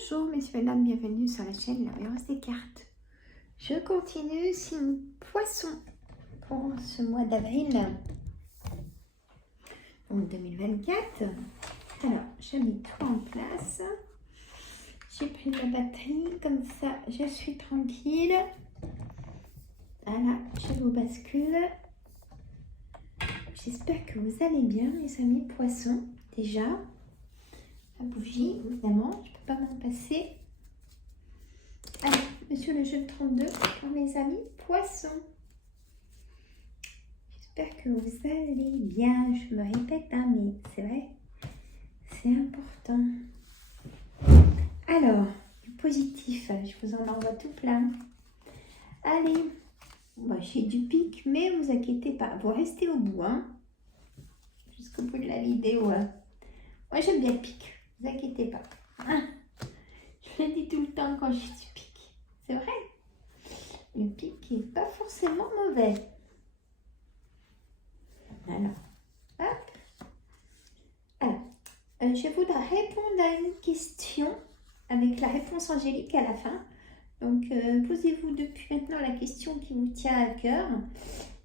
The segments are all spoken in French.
Bonjour messieurs et dames, bienvenue sur la chaîne La Voyance des cartes. Je continue, signe poisson pour ce mois d'avril, donc 2024. Alors, j'ai mis tout en place. J'ai pris la batterie, comme ça je suis tranquille. Voilà, je vous bascule. J'espère que vous allez bien mes amis poissons, déjà. La bougie, évidemment, je ne peux pas m'en passer. Allez, monsieur le jeu 32 pour mes amis poissons. J'espère que vous allez bien. Je me répète, hein, mais c'est vrai, c'est important. Alors, du positif, je vous en envoie tout plein. Allez, moi j'ai du pic, mais vous inquiétez pas, vous restez au bout, hein, jusqu'au bout de la vidéo. Hein. Moi j'aime bien le pic, ne vous inquiétez pas. Hein. Je le dis tout le temps quand j'ai du pic. C'est vrai, le pic n'est pas forcément mauvais. Alors, hop. Alors, je voudrais répondre à une question avec la réponse angélique à la fin. Donc, posez-vous depuis maintenant la question qui vous tient à cœur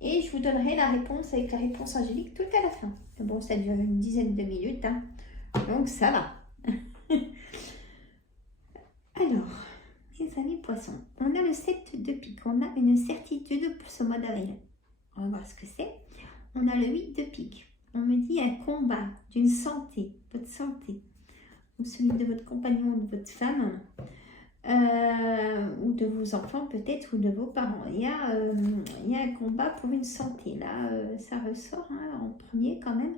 et je vous donnerai la réponse avec la réponse angélique tout à la fin. Bon, ça dure une dizaine de minutes, hein, donc ça va. Alors, mes amis poissons, on a le 7 de pique, on a une certitude pour ce mois d'avril. On va voir ce que c'est. On a le 8 de pique. On me dit un combat d'une santé, votre santé, ou celui de votre compagnon ou de votre femme, ou de vos enfants peut-être, ou de vos parents. Il y a un combat pour une santé. Là, ça ressort hein, en premier quand même.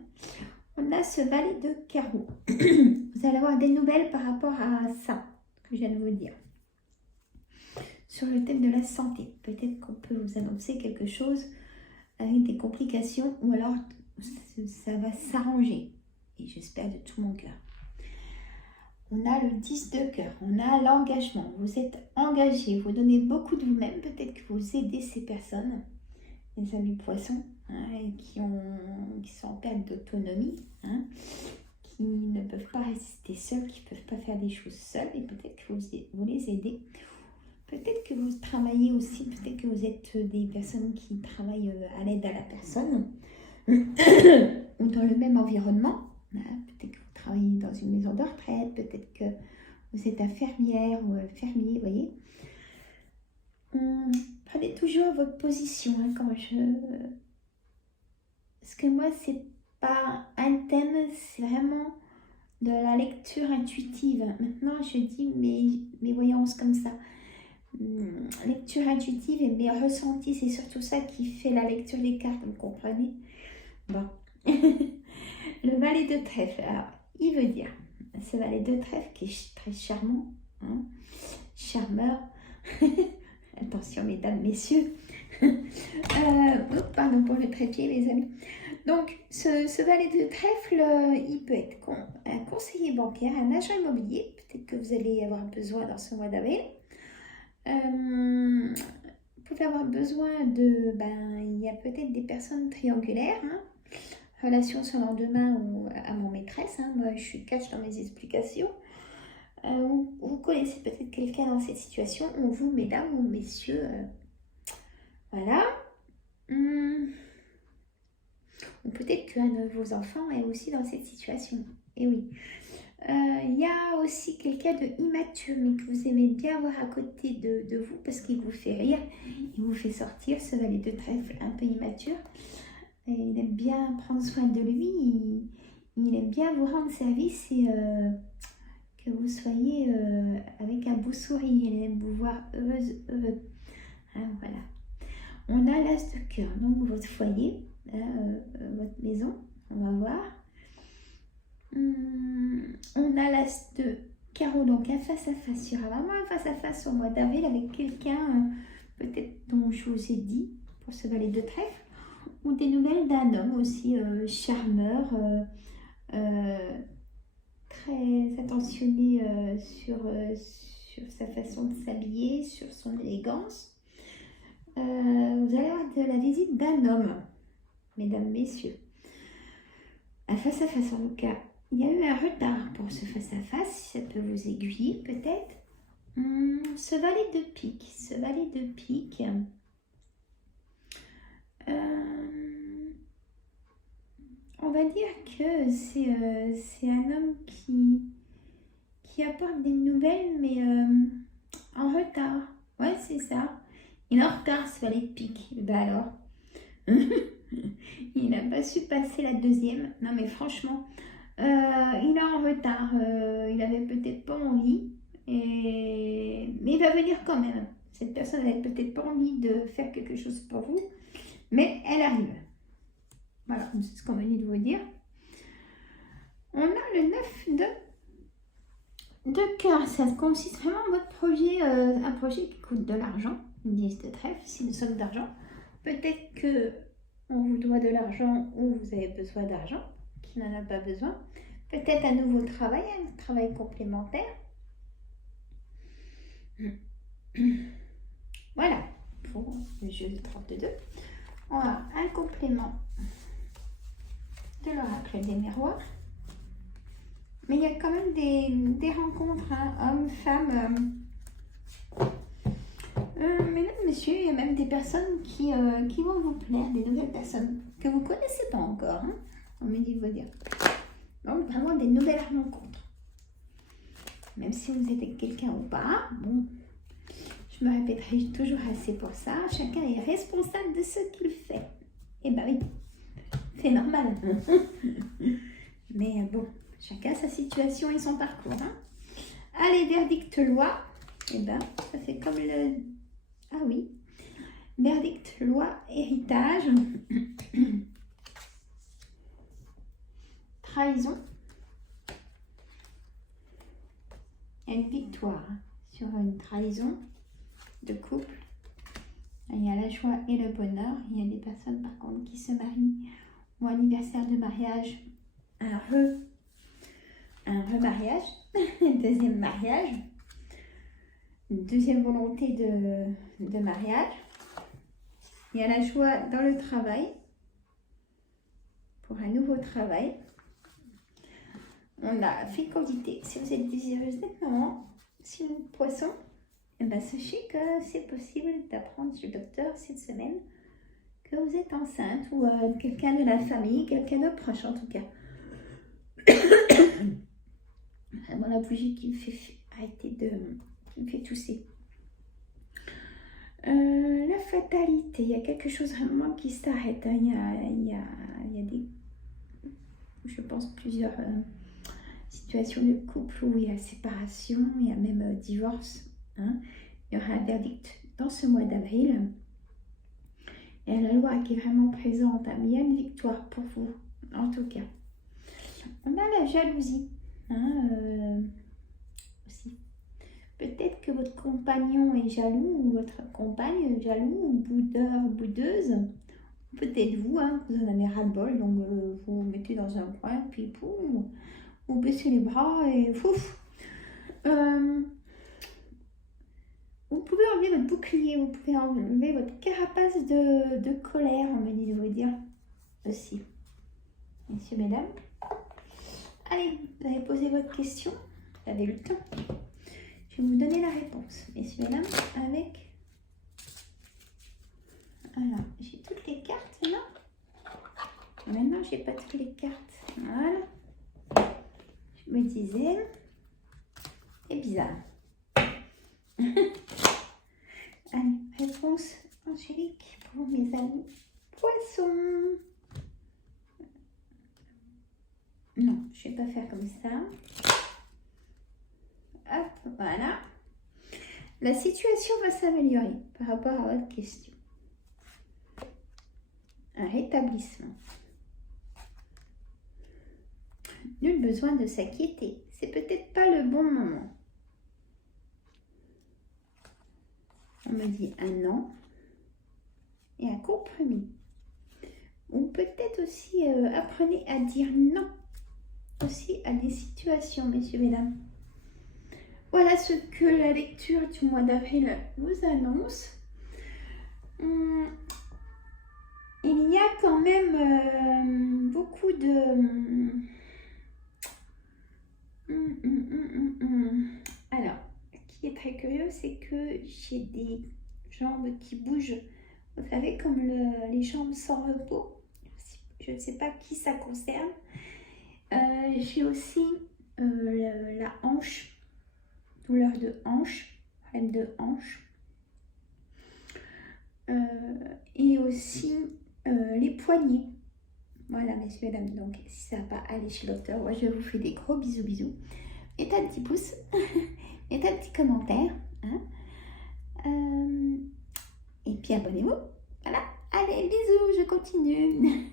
On a ce valet de carreau. Vous allez avoir des nouvelles par rapport à ça que je viens de vous dire. Sur le thème de la santé, peut-être qu'on peut vous annoncer quelque chose avec des complications ou alors ça va s'arranger. Et j'espère de tout mon cœur. On a le 10 de cœur, on a l'engagement. Vous êtes engagé, vous donnez beaucoup de vous-même. Peut-être que vous aidez ces personnes, les amis poissons, hein, qui sont en perte d'autonomie, hein, qui ne peuvent pas rester seuls, qui ne peuvent pas faire des choses seuls. Et peut-être que vous les aidez. Peut-être que vous travaillez aussi, peut-être que vous êtes des personnes qui travaillent à l'aide à la personne ou dans le même environnement. Peut-être que vous travaillez dans une maison de retraite, peut-être que vous êtes infirmière ou fermier, vous voyez. Prenez toujours votre position. Hein, Parce que moi, c'est pas un thème, c'est vraiment de la lecture intuitive. Maintenant, je dis mes voyances comme ça. Lecture intuitive et mes ressentis, c'est surtout ça qui fait la lecture des cartes, vous comprenez? Bon. Le valet de trèfle, alors, il veut dire, ce valet de trèfle qui est très charmant, hein, charmeur, attention mesdames, messieurs, pardon pour le trépied les amis. Donc, ce valet de trèfle, il peut être un conseiller bancaire, un agent immobilier, peut-être que vous allez avoir besoin dans ce mois d'avril. Vous pouvez avoir besoin de, il y a peut-être des personnes triangulaires, hein, relation sur lendemain ou amant maîtresse, hein, moi je suis cash dans mes explications. Vous connaissez peut-être quelqu'un dans cette situation, ou vous mesdames ou messieurs, voilà. Ou peut-être qu'un de vos enfants est aussi dans cette situation, et oui. Il y a aussi quelqu'un de immature, mais que vous aimez bien avoir à côté de vous parce qu'il vous fait rire, il vous fait sortir, ce valet de trèfle un peu immature. Et il aime bien prendre soin de lui, il aime bien vous rendre service et que vous soyez avec un beau sourire, il aime vous voir heureuse, heureux. Hein, voilà. On a l'as de cœur, donc votre foyer, votre maison, on va voir. On a l'as de carreau, donc un face-à-face. Il y aura vraiment un face-à-face au mois d'avril avec quelqu'un, peut-être dont je vous ai dit, pour ce valet de trèfle, ou des nouvelles d'un homme aussi charmeur, très attentionné sur sa façon de s'habiller, sur son élégance. Vous allez avoir de la visite d'un homme, mesdames, messieurs. Un face-à-face en tout cas. Il y a eu un retard pour ce face-à-face, si ça peut vous vous aiguiller peut-être. Ce valet de pique, on va dire que c'est un homme qui apporte des nouvelles, mais en retard. Ouais, c'est ça. Il est en retard, ce valet de pique. Ben alors, il n'a pas su passer la deuxième. Non, mais franchement, il est en retard. Il avait peut-être pas envie, mais il va venir quand même. Cette personne n'avait peut-être pas envie de faire quelque chose pour vous, mais elle arrive. Voilà, c'est ce qu'on m'a dit de vous dire. On a le 9 de cœur. Ça consiste vraiment en votre projet, un projet qui coûte de l'argent. Une 10 de trèfle, c'est une somme d'argent. Peut-être que on vous doit de l'argent ou vous avez besoin d'argent, qui n'en a pas besoin. Peut-être un nouveau travail, un travail complémentaire. Voilà, pour le jeu de 32. On a un complément de l'oracle des miroirs. Mais il y a quand même des rencontres, hein, hommes, femmes. Mesdames, messieurs, il y a même des personnes qui vont vous plaire, des nouvelles personnes que vous ne connaissez pas encore. Hein, on me dit de vous dire. Donc, vraiment des nouvelles rencontres. Même si vous êtes avec quelqu'un ou pas, bon, je me répéterai toujours assez pour ça. Chacun est responsable de ce qu'il fait. Eh ben oui, c'est normal. Mais bon, chacun sa situation et son parcours. Hein. Allez, verdict loi. Eh ben, ça fait comme le... Ah oui. Verdict loi, héritage. Trahison. Une victoire sur une trahison de couple. Il y a la joie et le bonheur. Il y a des personnes par contre qui se marient ou anniversaire de mariage, un remariage, deuxième mariage, une deuxième volonté de mariage. Il y a la joie dans le travail, pour un nouveau travail. On a fécondité. Si vous êtes désireuse d'être maman, si vous êtes poisson, eh ben, sachez que c'est possible d'apprendre chez le docteur cette semaine que vous êtes enceinte ou quelqu'un de la famille, quelqu'un de proche en tout cas. Bon, la bougie qui me fait arrêter qui me fait tousser. La fatalité, il y a quelque chose vraiment qui s'arrête. Hein. Il y a des, je pense, plusieurs situations de couple où il y a séparation, il y a même divorce. Hein. Il y aura un verdict dans ce mois d'avril. Il y a la loi qui est vraiment présente, hein, mais il y a une victoire pour vous, en tout cas. On a la jalousie, hein, aussi. Peut-être que votre compagnon est jaloux, ou votre compagne est jaloux, ou boudeur, boudeuse. Peut-être vous, hein, vous en avez ras-le-bol, donc vous vous mettez dans un coin, puis poum, vous baissez les bras et fouf. Vous pouvez enlever votre bouclier, vous pouvez enlever votre carapace de colère, on me dit de vous dire aussi. Messieurs, mesdames. Allez, vous avez posé votre question, vous avez le temps. Je vais vous donner la réponse, messieurs, mesdames, avec... Alors, j'ai toutes les cartes là. Maintenant, j'ai pas toutes les cartes. Voilà. Je me disais... C'est bizarre. Allez, réponse angélique pour mes amis poissons. Non, je ne vais pas faire comme ça. Hop, voilà. La situation va s'améliorer par rapport à votre question. Un rétablissement. Nul besoin de s'inquiéter. C'est peut-être pas le bon moment. On me dit un non et un compromis. Ou peut-être aussi apprenez à dire non aussi à des situations, messieurs, mesdames. Voilà ce que la lecture du mois d'avril vous annonce. Il y a quand même beaucoup de... Alors, ce qui est très curieux, c'est que j'ai des jambes qui bougent. Vous savez, comme les jambes sans repos. Je ne sais pas qui ça concerne. J'ai aussi la hanche, douleur de hanche, problème de hanche. Et aussi les poignets. Voilà, messieurs, mesdames. Donc, si ça va pas aller chez le docteur, moi, je vous fais des gros bisous, bisous. Mettez un petit pouce, mettez un petit commentaire. Hein. Et puis, abonnez-vous. Voilà. Allez, bisous, je continue.